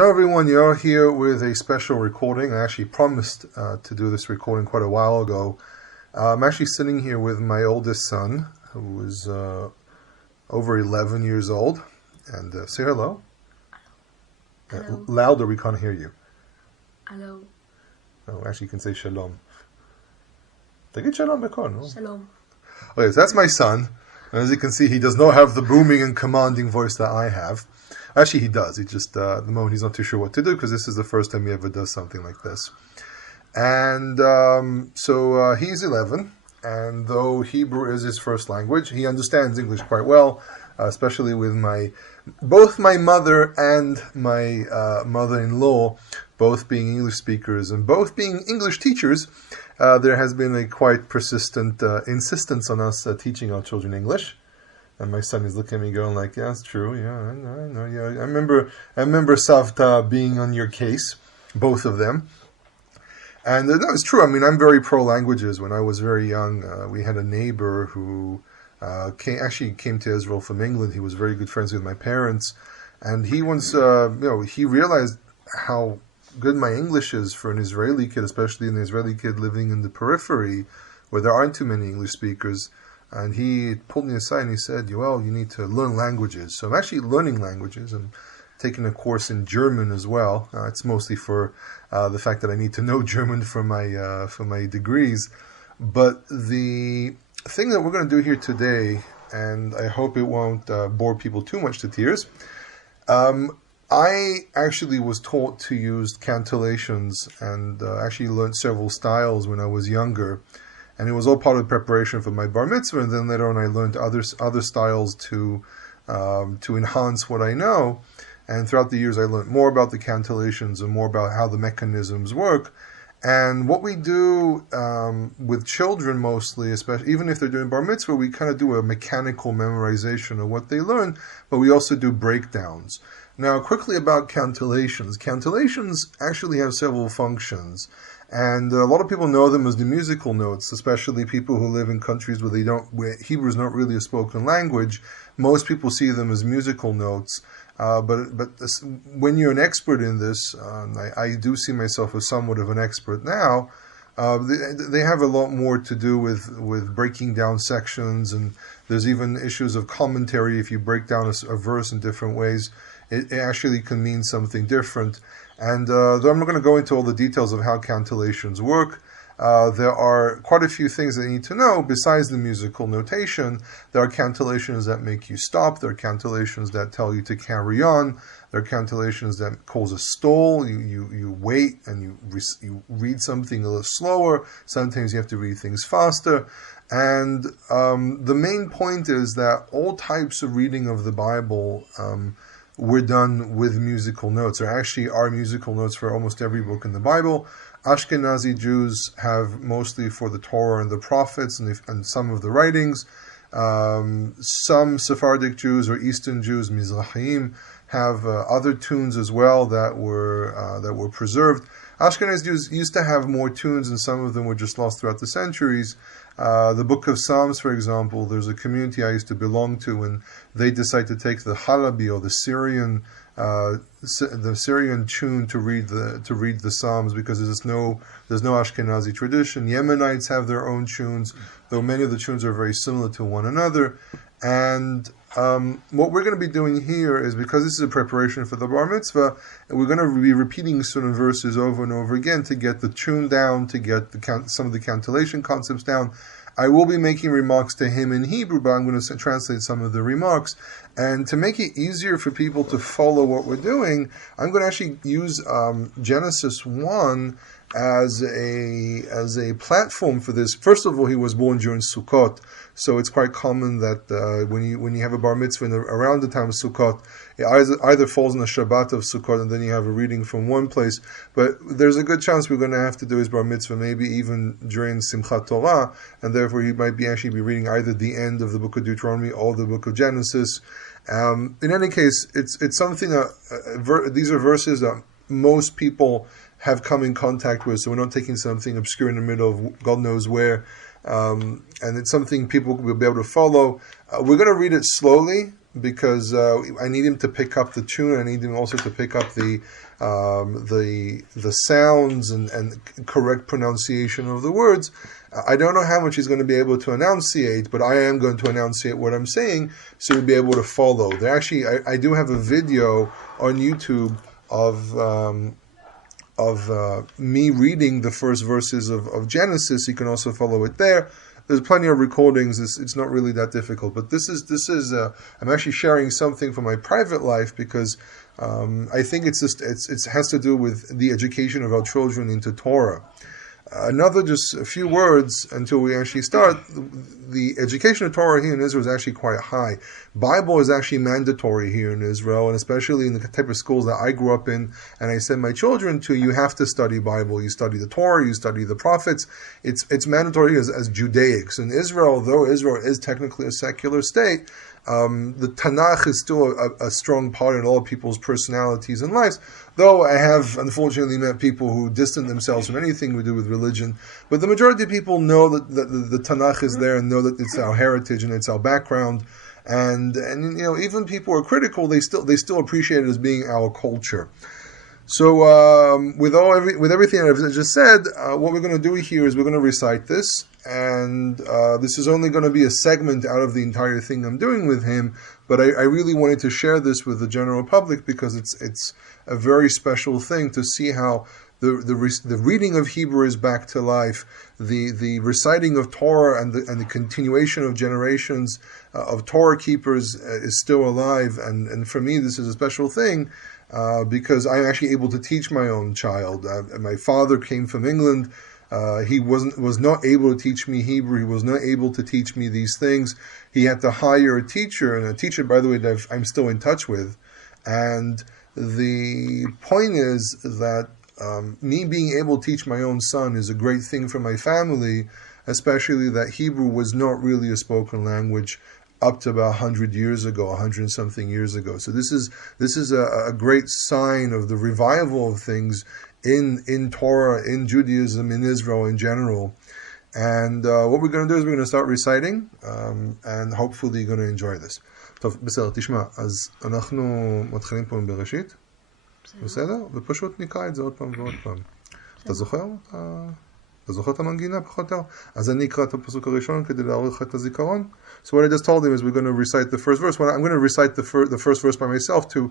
Hello everyone, you're here with a special recording. I actually promised to do this recording quite a while ago. I'm actually sitting here with my oldest son, who is over 11 years old. And say hello. Hello. Louder, we can't hear you. Hello. Oh, actually you can say shalom. Take shalom, no? Shalom. Okay, so that's my son. And as you can see, he does not have the booming and commanding voice that I have. Actually, he does. He just, at the moment, he's not too sure what to do because this is the first time he ever does something like this. And so he's 11, and though Hebrew is his first language, he understands English quite well, especially with both my mother and my mother-in-law, both being English speakers and both being English teachers. There has been a quite persistent insistence on us teaching our children English. And my son is looking at me going like, yeah, it's true. Yeah, I know. Yeah, I remember Savta being on your case, both of them. And no, it's true. I mean, I'm very pro languages. When I was very young, we had a neighbor who came to Israel from England. He was very good friends with my parents. And he once, he realized how good my English is for an Israeli kid, especially an Israeli kid living in the periphery where there aren't too many English speakers. And he pulled me aside and he said, Yoel, you need to learn languages. So I'm actually learning languages. I'm taking a course in German as well. It's mostly for the fact that I need to know German for my degrees. But the thing that we're going to do here today, and I hope it won't bore people too much to tears, I actually was taught to use cantillations and actually learned several styles when I was younger. And it was all part of the preparation for my Bar-Mitzvah, and then later on I learned other styles to enhance what I know. And throughout the years I learned more about the cantillations and more about how the mechanisms work. And what we do with children mostly, especially even if they're doing Bar-Mitzvah, we kind of do a mechanical memorization of what they learn, but we also do breakdowns. Now, quickly about cantillations. Cantillations actually have several functions. And a lot of people know them as the musical notes, especially people who live in countries where Hebrew is not really a spoken language. Most people see them as musical notes. But when you're an expert in this, I do see myself as somewhat of an expert now. They have a lot more to do with breaking down sections, and there's even issues of commentary. If you break down a verse in different ways, it actually can mean something different. And though I'm not going to go into all the details of how cantillations work, there are quite a few things that you need to know besides the musical notation. There are cantillations that make you stop. There are cantillations that tell you to carry on. There are cantillations that cause a stall. You wait and you read something a little slower. Sometimes you have to read things faster. And the main point is that all types of reading of the Bible were done with musical notes. There actually are musical notes for almost every book in the Bible. Ashkenazi Jews have mostly for the Torah and the prophets and some of the writings. Some Sephardic Jews or Eastern Jews, Mizrahim, have other tunes as well that were preserved. Ashkenazi Jews used to have more tunes, and some of them were just lost throughout the centuries. The Book of Psalms, for example, there's a community I used to belong to, and they decide to take the Halabi or the Syrian tune to read the Psalms, because there's no Ashkenazi tradition. Yemenites have their own tunes, though many of the tunes are very similar to one another. And what we're going to be doing here is, because this is a preparation for the Bar Mitzvah, we're going to be repeating certain verses over and over again to get the tune down, to get some of the cantillation concepts down. I will be making remarks to him in Hebrew, but I'm going to translate some of the remarks. And to make it easier for people to follow what we're doing, I'm going to actually use Genesis 1 as a platform for this. First of all, he was born during Sukkot, so it's quite common that when you have a bar mitzvah around the time of Sukkot, it either falls on the Shabbat of Sukkot and then you have a reading from one place. But there's a good chance we're going to have to do his bar mitzvah maybe even during Simchat Torah, and therefore he might actually be reading either the end of the book of Deuteronomy or the book of Genesis. In any case, it's something that these are verses that most people have come in contact with, so we're not taking something obscure in the middle of God knows where, and it's something people will be able to follow. We're going to read it slowly, because I need him to pick up the tune. I need him also to pick up the sounds and correct pronunciation of the words. I don't know how much he's going to be able to enunciate, but I am going to enunciate what I'm saying, so he'll be able to follow. There actually, I do have a video on YouTube of me reading the first verses of Genesis. You can also follow it there. There's plenty of recordings. It's not really that difficult. But this is I'm actually sharing something from my private life because I think it has to do with the education of our children into Torah. Just a few words until we actually start. The education of Torah here in Israel is actually quite high. Bible is actually mandatory here in Israel, and especially in the type of schools that I grew up in, and I send my children to, you have to study Bible. You study the Torah, you study the prophets. It's mandatory as Judaic. So in Israel, though Israel is technically a secular state, the Tanakh is still a strong part in all people's personalities and lives, though I have unfortunately met people who distance themselves from anything we do with religion. But the majority of people know that the Tanakh is there and know that it's our heritage and it's our background. And even people who are critical, they still appreciate it as being our culture. So with everything I've just said, what we're going to do here is we're going to recite this, and this is only going to be a segment out of the entire thing I'm doing with him. But I really wanted to share this with the general public because it's a very special thing to see how the reading of Hebrew is back to life, the reciting of Torah and the continuation of generations of Torah keepers is still alive, and for me this is a special thing. Because I'm actually able to teach my own child. My father came from England. He was not able to teach me Hebrew. He was not able to teach me these things. He had to hire a teacher, and a teacher, by the way, that I'm still in touch with. And the point is that me being able to teach my own son is a great thing for my family, especially that Hebrew was not really a spoken language up to about 100 years ago, 100 and something years ago. So this is a great sign of the revival of things in Torah, in Judaism, in Israel in general. And what we're going to do is we're going to start reciting, and hopefully you're going to enjoy this. טוב, בסדר, תשמע, אז אנחנו מתחילים פה בראשית, בסדר? ופשוט נקרא את זה עוד פעם ועוד פעם. אתה זוכר? אתה זוכר את המנגינה פחות או יותר? אז אני אקרא את הפסוק הראשון כדי להעריך את הזיכרון. So what I just told him is we're going to recite the first verse. I'm going to recite the first verse by myself to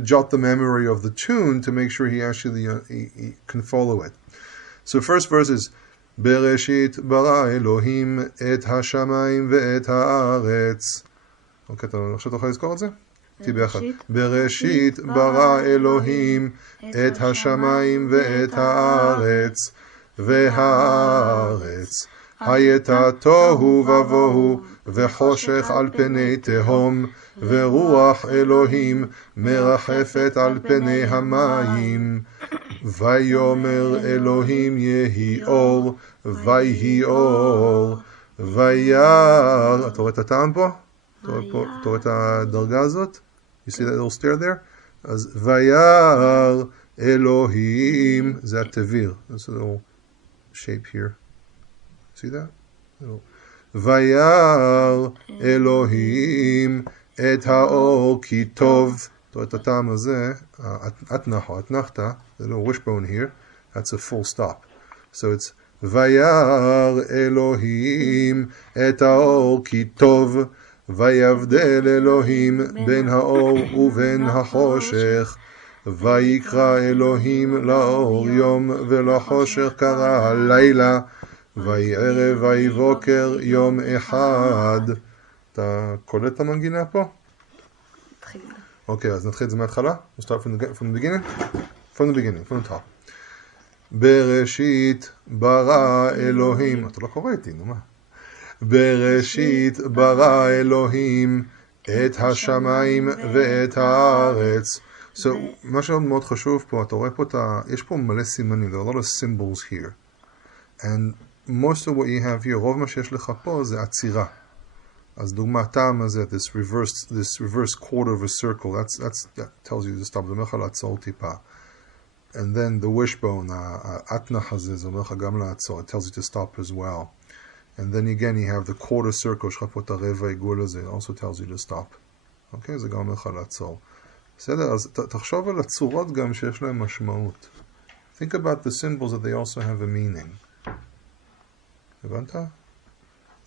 jot the memory of the tune to make sure he actually he can follow it. So first verse is בראשית ברא אלוהים את השמיים ואת הארץ. אוקיי, עכשיו תוכל לזכור את זה? תהיה ביחד. בראשית ברא אלוהים את השמיים ואת הארץ. והארץ הייתה תוהו ובוהו וחושך על פני תהום ורוח אלוהים מרחפת על פני המים ויאמר אלוהים יהי אור ויהי אור וירא. אתה רואה את הטעם פה? אתה רואה את הדרגה הזאת? You see that little stair there? אז וירא אלוהים, זה התביר. That's a little shape here. See that? וירא אלוהים את האור כי טוב. אתה רואה את הטעם הזה, אתנחת, the little wishbone here, that's a full stop. So it's וירא אלוהים את האור כי טוב, ויבדל אלוהים בין האור ובין החושך, ויקרא אלוהים לאור יום ולחושך קרא הלילה, ויערב ויבוקר יום אחד. אתה קולט את המנגינה פה? אוקיי, אז נתחיל את זה מההתחלה. We'll start from the beginning? From the beginning, from the top. בראשית ברא אלוהים, אתה לא קורא איתי, נו מה? בראשית ברא אלוהים את השמיים ואת הארץ. So, מה שמאוד חשוב פה, אתה רואה פה יש פה מלא סימנים, there are a lot of symbols here. And most of what you have here, רוב מה שיש לך פה זה עצירה. אז דוגמה, הטעם הזה, this reverse quarter of a circle, that tells you to stop, זה אומר לך לעצור טיפה. And then the wishbone, האתנח הזה, זה אומר לך גם לעצור, it tells you to stop as well. And then again you have the quarter circle, יש לך פה את הרבע עיגול הזה, it also tells you to stop. אוקיי? זה גורם לך לעצור. בסדר? אז תחשוב על הצורות גם שיש להם משמעות. Think about the symbols that they also have a meaning. הבנת?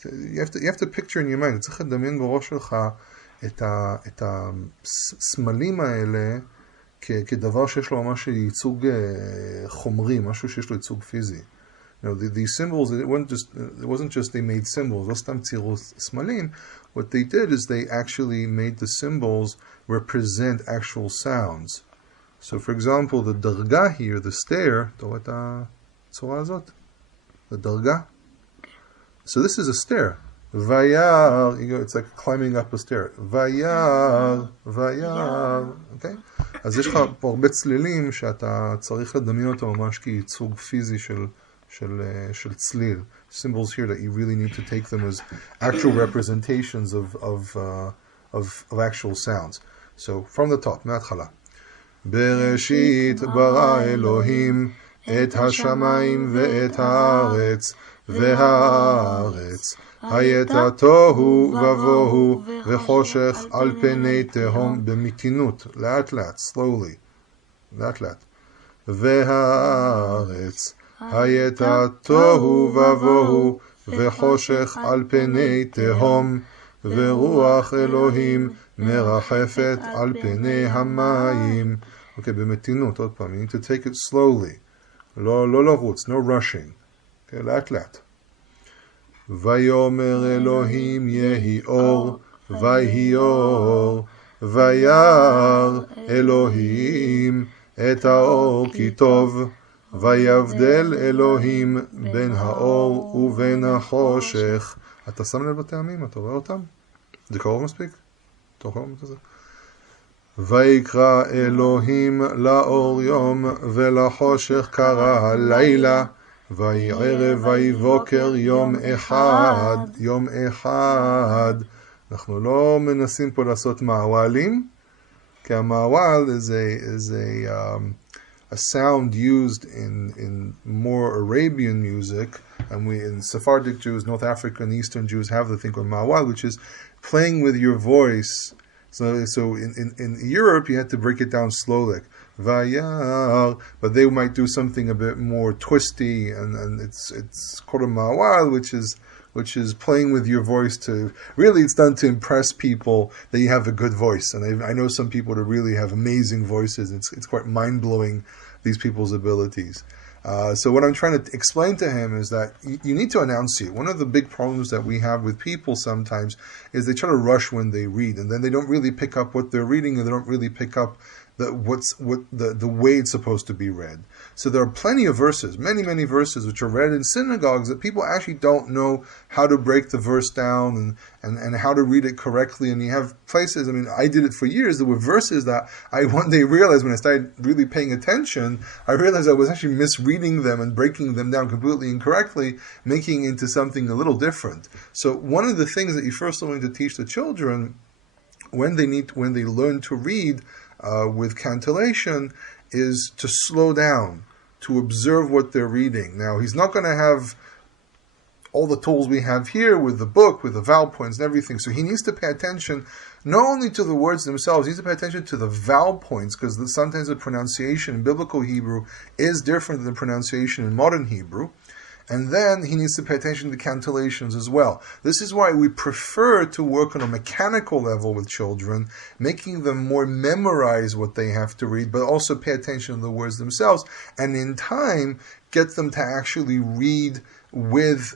You have to picture in your mind. צריך לדמיין בראש שלך את הסמלים האלה כדבר שיש לו ממש ייצוג חומרי, משהו שיש לו ייצוג פיזי. These symbols, it wasn't just they made symbols, לא סתם ציירו סמלים. What they did is they actually made the symbols represent actual sounds. So for example, the darga here, the stair, אתה רואה את הצורה הזאת? The darga? So this is a stair. Vayar, it's like climbing up a stair. Vayar, vayar, okay? אז יש לך פה הרבה צלילים שאתה צריך לדמיין אותו ממש כייצוג פיזי של צליל. Symbols here that you really need to take them as actual representations of actual sounds. So from the top, מההתחלה. בראשית ברא אלוהים את השמיים ואת הארץ, והארץ הייתה תוהו ובוהו וחושך על פני תהום במתינות, לאט לאט, slowly, לאט לאט. והארץ הייתה תוהו ובוהו וחושך על פני תהום, ורוח אלוהים מרחפת על פני המים. אוקיי, במתינות, עוד פעם, you need to take it slowly. לא לרוץ, no rushing. אוקיי, לאט לאט. ויאמר אלוהים יהי אור, ויהי אור, וירא אלוהים את האור כי טוב, ויבדל אלוהים בין האור ובין החושך. אתה שם לב לטעמים? אתה רואה אותם? זה קרוב מספיק? אתה רואה את זה? ויקרא אלוהים לאור יום ולחושך קרא לילה, ויהי ערב ויהי בוקר יום אחד. יום אחד. אנחנו לא מנסים פה לעשות מעוולים, כי המעוול is a sound used in more Arabian music, and we in Sephardic Jews, North African, Eastern Jews have the thing called ma'wal, which is playing with your voice. So in Europe you had to break it down slowly, like vayar, but they might do something a bit more twisty, and it's called a ma'wal, which is playing with your voice to, really it's done to impress people that you have a good voice. And I know some people that really have amazing voices. It's quite mind-blowing, these people's abilities. So what I'm trying to explain to him is that you need to enunciate. One of the big problems that we have with people sometimes is they try to rush when they read, and then they don't really pick up what they're reading, and they don't really pick up the way it's supposed to be read. So there are plenty of verses, many verses which are read in synagogues that people actually don't know how to break the verse down and how to read it correctly. And you have places, I mean, I did it for years. There were verses that I one day realized when I started really paying attention, I realized I was actually misreading them and breaking them down completely incorrectly, making it into something a little different. So one of the things that you first are going to teach the children when they learn to read with cantillation is to slow down, to observe what they're reading. Now, he's not going to have all the tools we have here with the book, with the vowel points and everything, so he needs to pay attention not only to the words themselves, he needs to pay attention to the vowel points, because sometimes the pronunciation in biblical Hebrew is different than the pronunciation in modern Hebrew. And then he needs to pay attention to cantillations as well. This is why we prefer to work on a mechanical level with children, making them more memorize what they have to read, but also pay attention to the words themselves, and in time get them to actually read with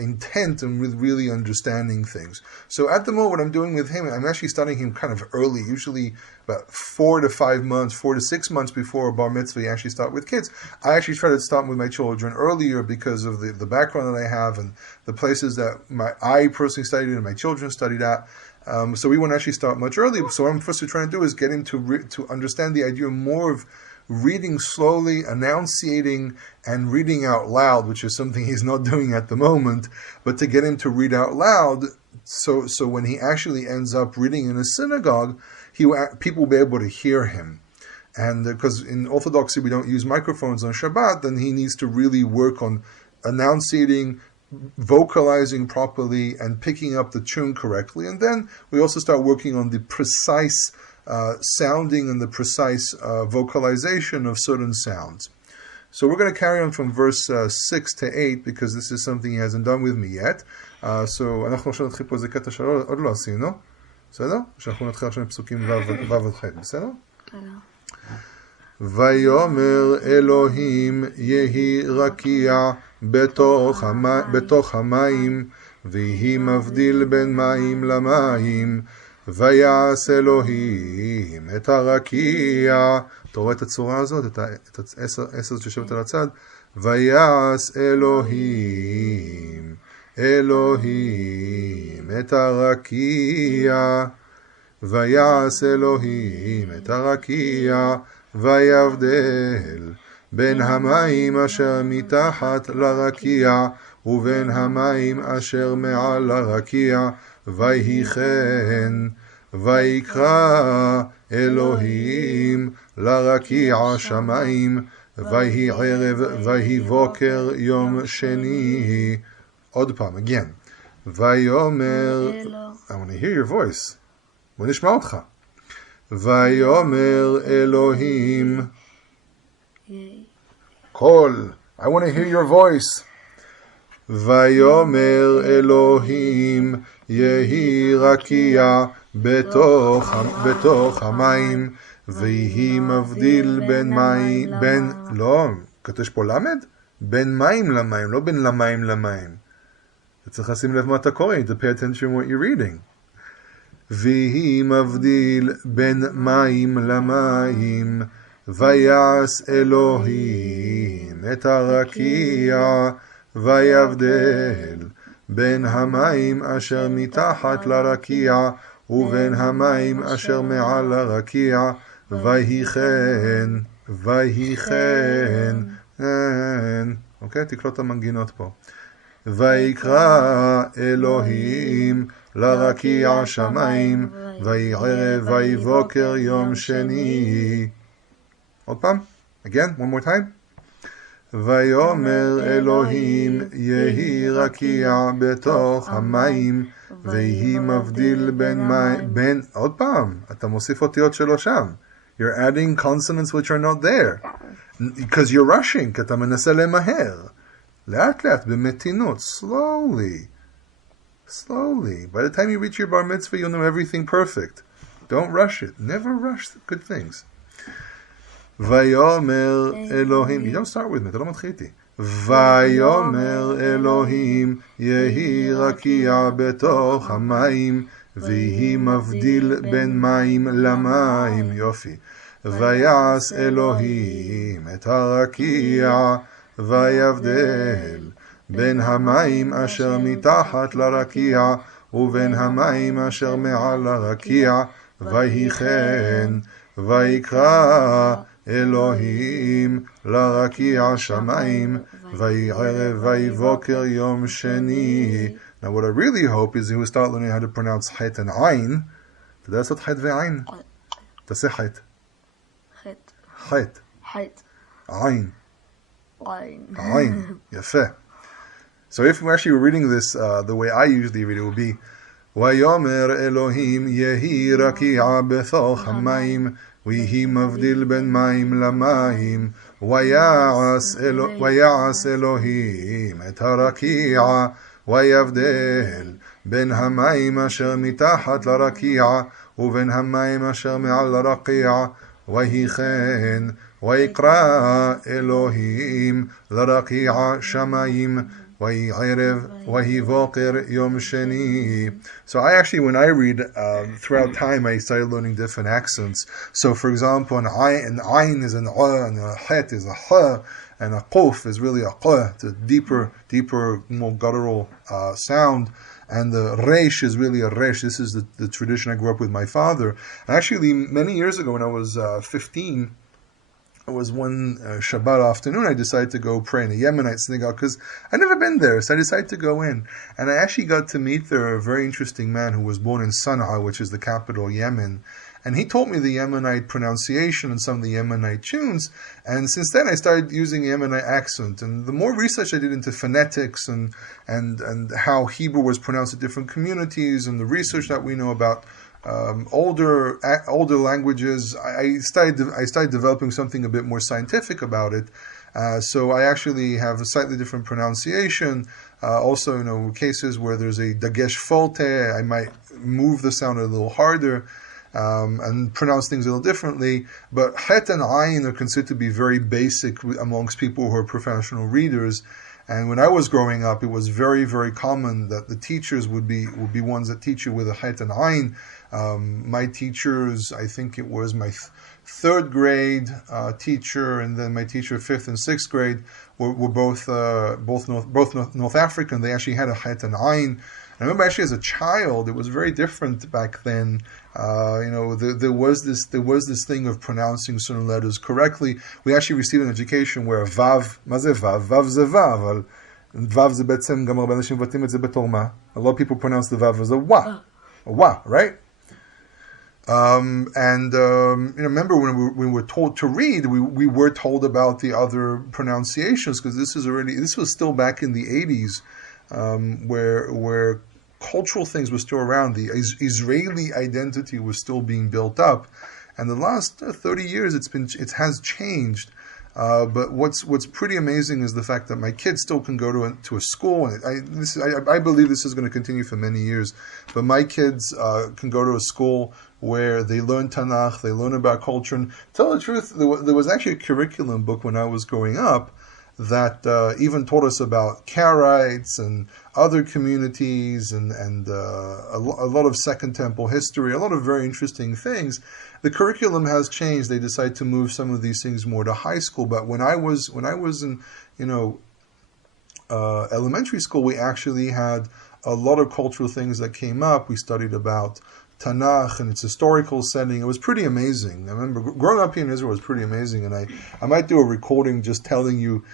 intent and with really understanding things. So at the moment, what I'm doing with him, I'm actually starting him kind of early, usually about 4 to 6 months before a Bar-Mitzvah, you actually start with kids. I actually try to start with my children earlier because of the background that I have and the places that I personally studied and my children studied at. So we want to actually start much earlier. So what I'm first trying to do is get him to understand the idea more of reading slowly, enunciating, and reading out loud, which is something he's not doing at the moment, but to get him to read out loud, so when he actually ends up reading in a synagogue, people will be able to hear him. And because in Orthodoxy we don't use microphones on Shabbat, then he needs to really work on enunciating, vocalizing properly and picking up the tune correctly. And then we also start working on the precise sounding and the precise vocalization of certain sounds. So we're going to carry on from verse 6 to 8 because this is something he hasn't done with me yet. So אנחנו עכשיו נתחיל פה איזה קטע שעוד לא עשינו. בסדר? שאנחנו נתחיל עכשיו פסוקים ו' עד ח', בסדר? ויאמר אלוהים יהי רקיע בתוך המים, ויהי מבדיל בין מים למים, ויעש אלוהים את הרקיע. אתה רואה את הצורה הזאת, את העשר שיושבת על הצד? ויעש אלוהים את הרקיע, ויעש אלוהים את הרקיע, ויבדל בין המים אשר מתחת לרקיע ובין המים אשר מעל לרקיע, ויהי כן, ויקרא אלוהים לרקיע שמיים, ויהי ערב ויהי בוקר יום שני. עוד פעם, again. ויאמר, I want to hear your voice. בוא נשמע אותך. ויאמר אלוהים, קול, I want to hear your voice. ויאמר אלוהים יהי רקיע בתוך המים, ויהי מבדיל בין, לא, כתוב פה למד? בין מים למים, לא בין למים למים. אתה צריך לשים לב מה אתה קורא, to pay attention what you're reading. ויהי מבדיל בין מים למים, ויעש אלוהים את הרקיע, ויבדל בין המים אשר מתחת לרקיע ובין המים אשר מעל לרקיע, ויהי כן. אוקיי, תקלוט את המנגינות פה. ויקרא אלוהים לרקיע שמיים, ויהי ערב ויהי בוקר יום שני. עוד פעם, again, one more time. ויאמר אלוהים יהי רקיע בתוך המים, ויהי מבדיל בין, עוד פעם, אתה מוסיף אותיות שלו שם. You're adding consonants which are not there. Because you're rushing, כי אתה מנסה למהר. לאט לאט, במתינות, slowly. By the time you reach your bar mitzvah, you'll know everything perfect. Don't rush it. Never rush good things. ויאמר אלוהים, you don't start with me, אתה לא מתחיל איתי. ויאמר אלוהים יהי רקיע בתוך המים, ויהי מבדיל בין מים למים. יופי. ויעש אלוהים את הרקיע, ויבדל בין המים אשר מתחת לרקיע ובין המים אשר מעל לרקיע, ויהי כן, ויקרא אלוהים לרקיע שמיים, ויהי ערב ויהי בוקר יום שני. Now what I really hope is you will start learning how to pronounce chet and ayin. אתה יודע לעשות chet ועין? תעשה chet. chet. עין. יפה. So if we actually were reading this the way I usually read it, would be ויאמר אלוהים יהי רקיע בתוך המים, ויהי מבדיל בין מים למים, ויעש אלוהים את הרקיע, ויבדל בין המים אשר מתחת לרקיע ובין המים אשר מעל לרקיע, ויהי כן, ויקרא אלוהים לרקיע שמיים, ויהי ערב ויהי בוקר יום שני. So I actually, when I read throughout time, I started learning different accents. So for example, an ayin is an and a het is a h, and a quf is really a q. It's a deeper, more guttural sound. And the resh is really a resh. This is the tradition I grew up with my father. Actually, many years ago when I was 15, it was one Shabbat afternoon, I decided to go pray in a Yemenite synagogue because I'd never been there, so I decided to go in. And I actually got to meet there a very interesting man who was born in Sana'a, which is the capital of Yemen. and he taught me the Yemenite pronunciation and some of the Yemenite tunes. And since then, I started using the Yemenite accent. And the more research I did into phonetics and how Hebrew was pronounced in different communities, and the research that we know about older languages, I started developing something a bit more scientific about it. So I actually have a slightly different pronunciation. Also, cases where there's a dagesh falte, I might move the sound a little harder and pronounce things a little differently. But het and ayin are considered to be very basic amongst people who are professional readers. And when I was growing up, it was very, very common that the teachers would be ones that teach you with a het and ayin. My teachers, I think it was my third grade teacher, and then my teacher fifth and sixth grade were both North African. They actually had a het and ayin. I remember actually as a child, it was very different back then. There was this thing of pronouncing certain letters correctly. We actually received an education where vav, מה זה vav? vav זה vav, אבל vav זה בעצם גם הרבה אנשים מבטאים את זה בתור מה. A lot of people pronounce the vav as a wa, right? Remember when we were told to read, we were told about the other pronunciations, because this was still back in the 80s, where cultural things were still around. The Israeli identity was still being built up, and the last 30 years it has changed. But what's pretty amazing is the fact that my kids still can go to a school, and I believe this is going to continue for many years. But my kids can go to a school where they learn Tanakh, they learn about culture. And to tell the truth, there was actually a curriculum book when I was growing up that even taught us about Karaites and other communities and a lot of Second Temple history, a lot of very interesting things. The curriculum has changed. They decided to move some of these things more to high school. But when I was in elementary school, we actually had a lot of cultural things that came up. We studied about Tanakh and its historical setting. It was pretty amazing. I remember growing up here in Israel was pretty amazing, and I might do a recording just telling you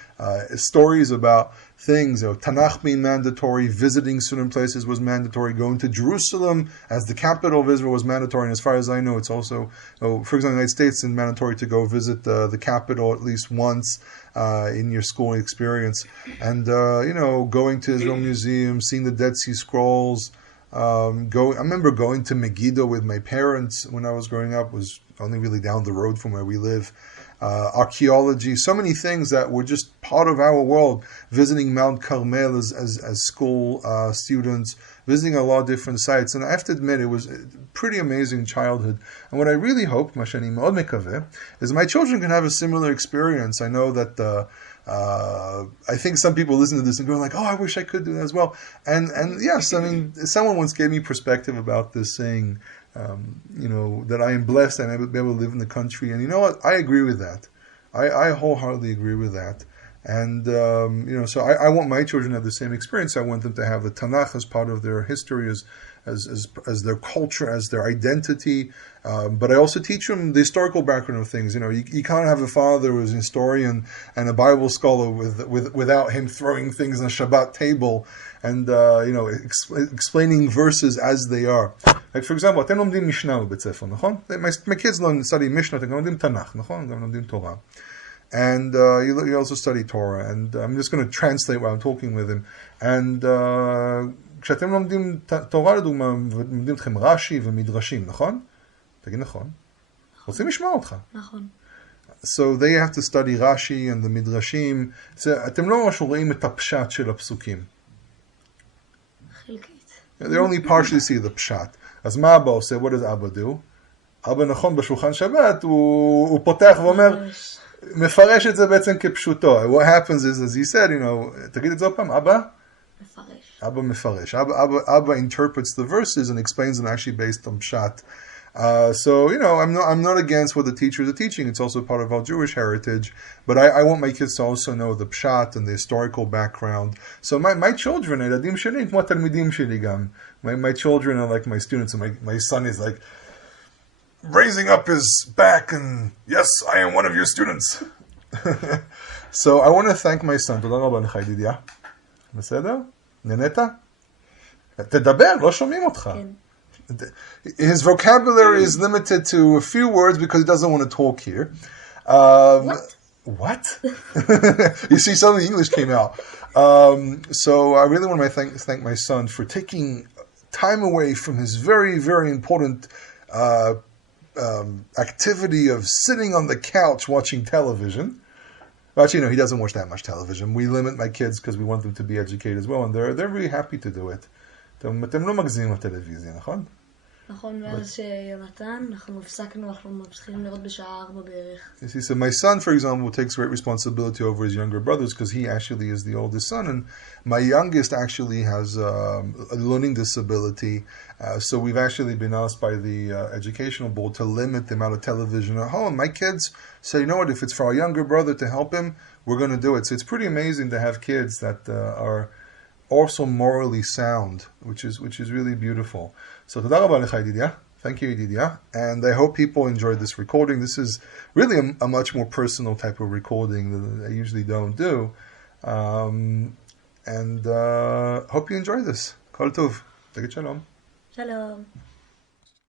stories about things. Tanakh being mandatory, visiting certain places was mandatory, going to Jerusalem as the capital of Israel was mandatory, and as far as I know, it's also, for example, in the United States, it's mandatory to go visit the capital at least once in your school experience. And, going to Israel Museum, seeing the Dead Sea Scrolls. I remember going to Megiddo with my parents when I was growing up. It was only really down the road from where we live. Archaeology, so many things that were just part of our world. Visiting Mount Carmel as school students, visiting a lot of different sites. And I have to admit, it was a pretty amazing childhood. And what I really hope, מה שאני מאוד מקווה, is my children can have a similar experience. I know that I think some people listen to this and go like, oh, I wish I could do that as well. And yes, I mean, someone once gave me perspective about this, saying, that I am blessed and I will be able to live in the country. And you know what? I agree with that. I wholeheartedly agree with that. And, so I want my children to have the same experience. I want them to have the Tanakh as part of their history, as their culture, as their identity. But I also teach them the historical background of things. You can't have a father who is a historian and a Bible scholar without him throwing things on a Shabbat table and, explaining verses as they are. Like, for example, אתם לומדים משנה בבית ספר, נכון? My kids study Mishnah, אתם גם לומדים תנ"ך, נכון? גם לומדים תורה. And you also study Torah. And I'm just going to translate while I'm talking with him. And כשאתם לומדים תורה, לדוגמה, לומדים אתכם רש"י ומדרשים, נכון? תגיד נכון. רוצים לשמוע אותך. נכון. So they have to study Rashi and the Midrashim. אתם לא ממש רואים את הפשט של הפסוקים. חלקית. They only partially see the pshat. אז מה אבא עושה? What does אבא do? אבא נכון בשולחן שבת, הוא פותח ואומר, מפרש את זה בעצם כפשוטו. What happens is, as he said, תגיד את זה עוד פעם, אבא? מפרש. אבא מפרש. Abba interprets the verses and explains them actually based on pshat. So, I'm not against what the teachers are teaching. It's also part of our Jewish heritage. But I want my kids to also know the pshat and the historical background. So my children, הילדים שלי, כמו התלמידים שלי גם. My children are like my students, and my son is like raising up his back and, yes, I am one of your students. So I want to thank my son. תודה רבה לך, ידידיה. בסדר? נהנית? תדבר, לא שומעים אותך. כן. His vocabulary is limited to a few words because he doesn't want to talk here. What? You see, some of the English came out. So I really want to thank my son for taking time away from his very, very important activity of sitting on the couch watching television. Actually, no, he doesn't watch that much television. We limit my kids because we want them to be educated as well, and they're really happy to do it. אתם לא מגזימים בטלוויזיה, נכון? נכון, מאז שיונתן, אנחנו מפסיקים לראות בשעה 4 בערך. You see, so my son, for example, takes great responsibility over his younger brothers because he actually is the oldest son, and my youngest actually has a learning disability. So we've actually been asked by the educational board to limit the amount of television at home. My kids say, you know what, if it's for our younger brother to help him, we're going to do it. So it's pretty amazing to have kids that are also morally sound, which is really beautiful. So תודה רבה לך, ידידיה. Thank you, ידידיה. And I hope people enjoyed this recording. This is really a much more personal type of recording that I usually don't do. And hope you enjoy this. כל טוב. תגיד שלום. שלום.